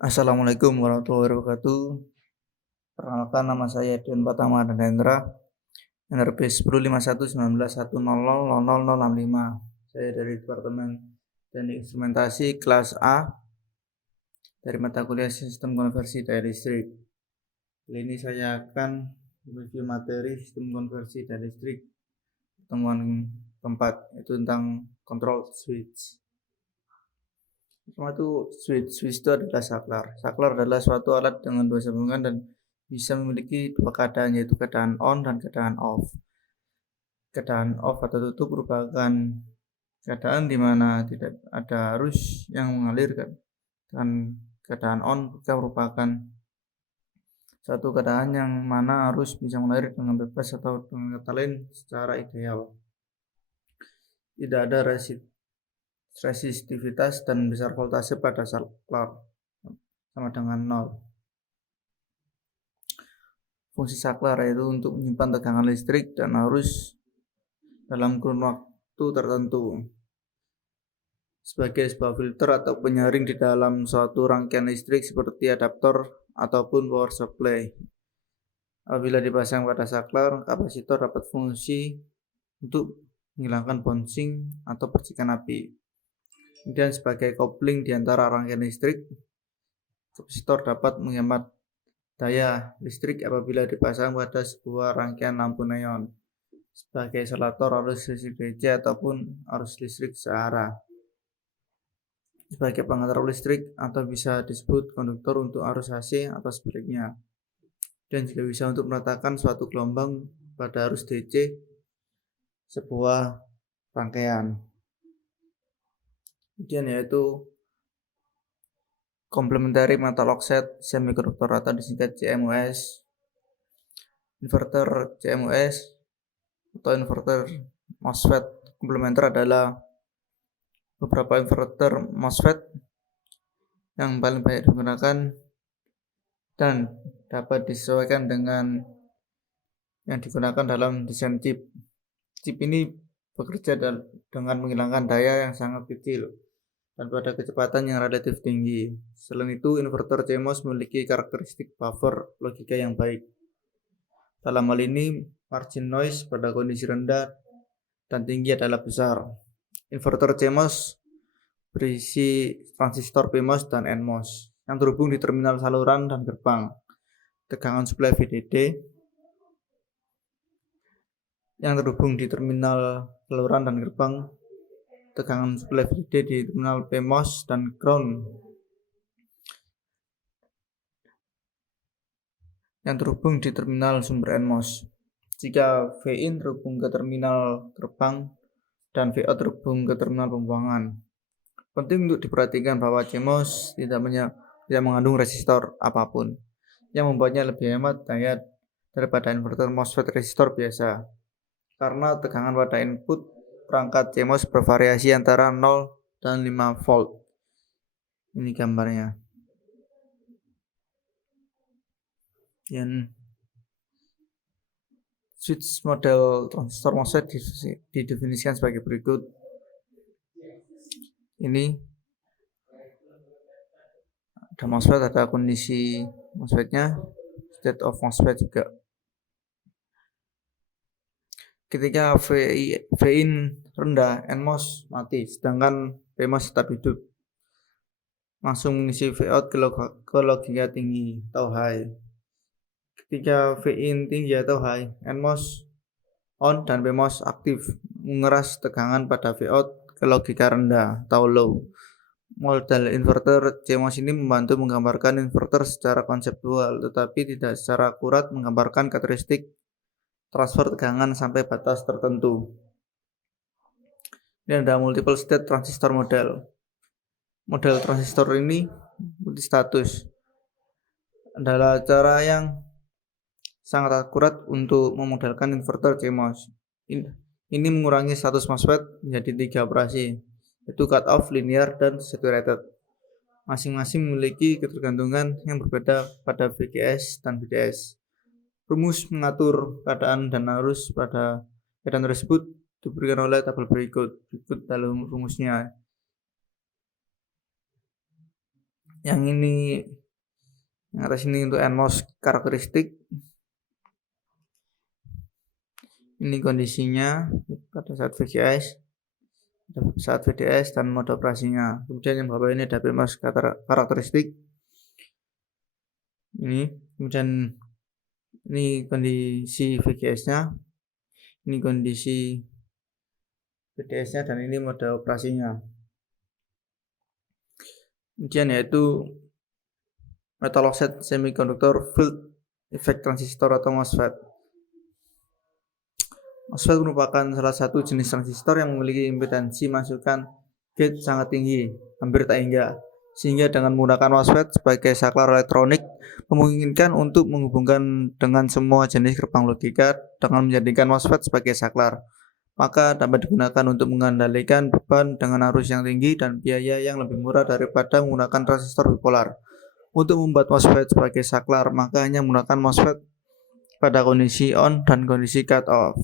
Assalamualaikum warahmatullahi wabarakatuh. Perkenalkan nama saya Dion Pratama Hendra, NRP 105119100065. Saya dari Departemen Teknik Instrumentasi kelas A dari mata kuliah Sistem Konversi Daya Listrik. Kali ini saya akan review materi Sistem Konversi Daya Listrik pertemuan keempat, yaitu tentang control switch. Pertama itu switch itu adalah saklar. Saklar adalah suatu alat dengan dua sambungan dan bisa memiliki dua keadaan, yaitu keadaan on dan keadaan off. Keadaan off atau tutup merupakan keadaan di mana tidak ada arus yang mengalir, dan keadaan on merupakan satu keadaan yang mana arus bisa mengalir dengan bebas atau dengan kata lain secara ideal. Tidak ada resistivitas dan besar voltase pada saklar sama dengan 0. Fungsi saklar yaitu untuk menyimpan tegangan listrik dan arus dalam kurun waktu tertentu sebagai sebuah filter atau penyaring di dalam suatu rangkaian listrik seperti adaptor ataupun power supply. Apabila dipasang pada saklar, kapasitor dapat fungsi untuk menghilangkan bouncing atau percikan api. Kemudian sebagai kopling di antara rangkaian listrik, kapasitor dapat menghemat daya listrik apabila dipasang pada sebuah rangkaian lampu neon sebagai isolator arus listrik DC ataupun arus listrik searah. Sebagai pengantar listrik atau bisa disebut konduktor untuk arus AC atau sebaliknya. Dan juga bisa untuk meletakkan suatu gelombang pada arus DC sebuah rangkaian. Kemudian yaitu complementary metal oxide semiconductor atau disingkat CMOS, inverter CMOS atau inverter MOSFET. Komplementer adalah beberapa inverter MOSFET yang paling banyak digunakan dan dapat disesuaikan dengan yang digunakan dalam desain chip. Chip ini bekerja dengan menghilangkan daya yang sangat kecil dan pada kecepatan yang relatif tinggi. Selain itu, inverter CMOS memiliki karakteristik buffer logika yang baik. Dalam hal ini, margin noise pada kondisi rendah dan tinggi adalah besar. Inverter CMOS berisi transistor PMOS dan NMOS yang terhubung di terminal saluran dan gerbang. Tegangan suplai VDD yang terhubung di terminal saluran dan gerbang, tegangan suplai VDD di terminal PMOS dan ground yang terhubung di terminal sumber NMOS. Jika VIN terhubung ke terminal gerbang dan VO terhubung ke terminal pembuangan. Penting untuk diperhatikan bahwa CMOS tidak mengandung resistor apapun yang membuatnya lebih hemat daya daripada inverter MOSFET resistor biasa, karena tegangan pada input perangkat CMOS bervariasi antara 0 dan 5 volt. Ini gambarnya. Dan switch model transistor MOSFET didefinisikan sebagai berikut. Ini ada MOSFET, ada kondisi MOSFET-nya, state of MOSFET juga. Ketika VIN rendah, NMOS mati, sedangkan PMOS tetap hidup. Langsung mengisi Vout ke logika tinggi atau high. Ketika VIN tinggi atau high, NMOS on dan PMOS aktif, mengeras tegangan pada Vout ke logika rendah atau low. Model inverter CMOS ini membantu menggambarkan inverter secara konseptual, tetapi tidak secara akurat menggambarkan karakteristik transfer tegangan sampai batas tertentu. Ini ada multiple state transistor model. Model transistor ini multistatus adalah cara yang sangat akurat untuk memodelkan inverter CMOS. Ini mengurangi status MOSFET menjadi 3 operasi, yaitu cut off, linear, dan saturated. Masing-masing memiliki ketergantungan yang berbeda pada VGS dan VDS. Rumus mengatur keadaan dan arus pada keadaan tersebut diberikan oleh tabel berikut dalam rumusnya. Yang ini yang atas ini untuk NMOS karakteristik. Ini kondisinya pada saat VDS dan mode operasinya. Kemudian yang bawah ini ada BMOS karakteristik. Kemudian ini kondisi VGS-nya, ini kondisi VDS-nya, dan ini mode operasinya. Kemudian yaitu metal oxide semiconductor field effect transistor atau MOSFET. MOSFET merupakan salah satu jenis transistor yang memiliki impedansi masukan gate sangat tinggi, hampir tak hingga. Sehingga dengan menggunakan MOSFET sebagai saklar elektronik memungkinkan untuk menghubungkan dengan semua jenis gerbang logika dengan menjadikan MOSFET sebagai saklar. Maka dapat digunakan untuk mengendalikan beban dengan arus yang tinggi dan biaya yang lebih murah daripada menggunakan transistor bipolar. Untuk membuat MOSFET sebagai saklar, maka hanya menggunakan MOSFET pada kondisi on dan kondisi cut off.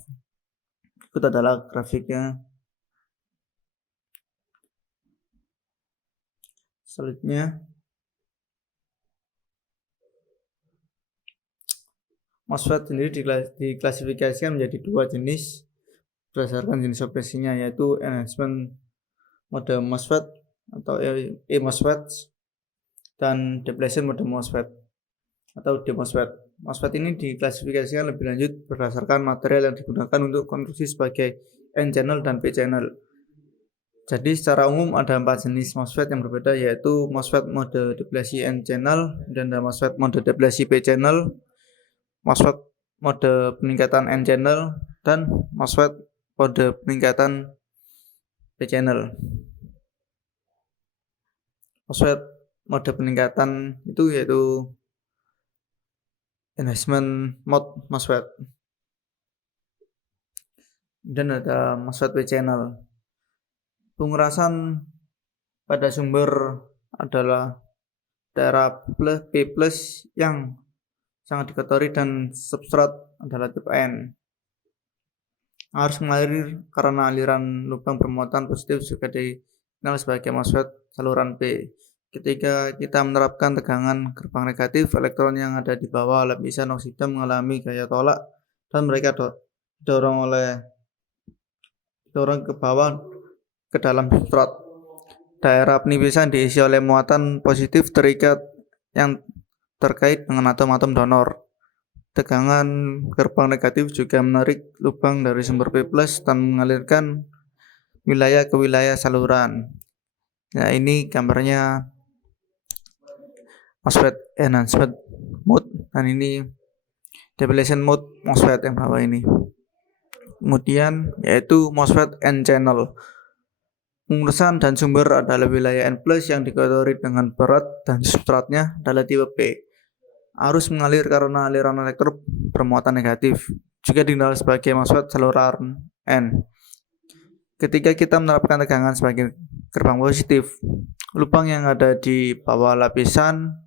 Itu adalah grafiknya. Selanjutnya, MOSFET sendiri diklasifikasikan menjadi dua jenis berdasarkan jenis operasinya, yaitu enhancement mode MOSFET atau e-MOSFET dan depletion mode MOSFET atau DMOSFET. MOSFET ini diklasifikasikan lebih lanjut berdasarkan material yang digunakan untuk konstruksi sebagai N-channel dan P-channel. Jadi secara umum ada 4 jenis MOSFET yang berbeda, yaitu MOSFET mode deplesi N-channel, dan ada MOSFET mode deplesi P-channel, MOSFET mode peningkatan N-channel, dan MOSFET mode peningkatan P-channel. MOSFET mode peningkatan itu yaitu enhancement mode MOSFET. Dan ada MOSFET P-channel. Pengerasan pada sumber adalah daerah P+ yang sangat dikotori dan substrat adalah tipe N. Harus mengalir karena aliran lubang bermuatan positif juga dikenal sebagai MOSFET saluran P. Ketika kita menerapkan tegangan gerbang negatif, elektron yang ada di bawah lapisan oksida mengalami gaya tolak dan mereka didorong ke bawah ke dalam substrat. Daerah penipisan diisi oleh muatan positif terikat yang terkait dengan atom-atom donor. Tegangan gerbang negatif juga menarik lubang dari sumber P+ dan mengalirkan wilayah ke wilayah saluran. Nah, ini gambarnya MOSFET enhancement mode, dan ini depletion mode MOSFET yang bawah ini. Kemudian yaitu MOSFET N-channel. Pengurasan dan sumber adalah wilayah N+ yang dikotori dengan berat dan substratnya adalah tipe P. Arus mengalir karena aliran elektron bermuatan negatif, juga dikenal sebagai MOSFET saluran N. Ketika kita menerapkan tegangan sebagai gerbang positif, lubang yang ada di bawah lapisan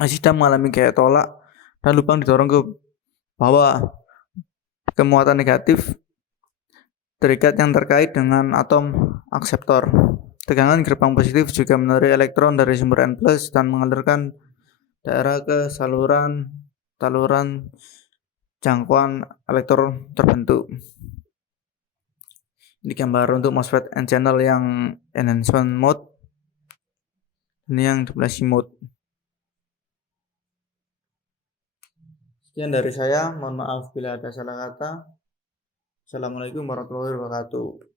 oksida mengalami gaya tolak dan lubang didorong ke bawah ke muatan negatif terikat yang terkait dengan atom akseptor. Tegangan gerbang positif juga menarik elektron dari sumber N+ dan mengalirkan daerah ke saluran jangkauan elektron terbentuk. Ini gambar untuk MOSFET N-channel yang enhancement mode, ini yang depletion mode. Sekian dari saya, mohon maaf bila ada salah kata. Assalamualaikum warahmatullahi wabarakatuh.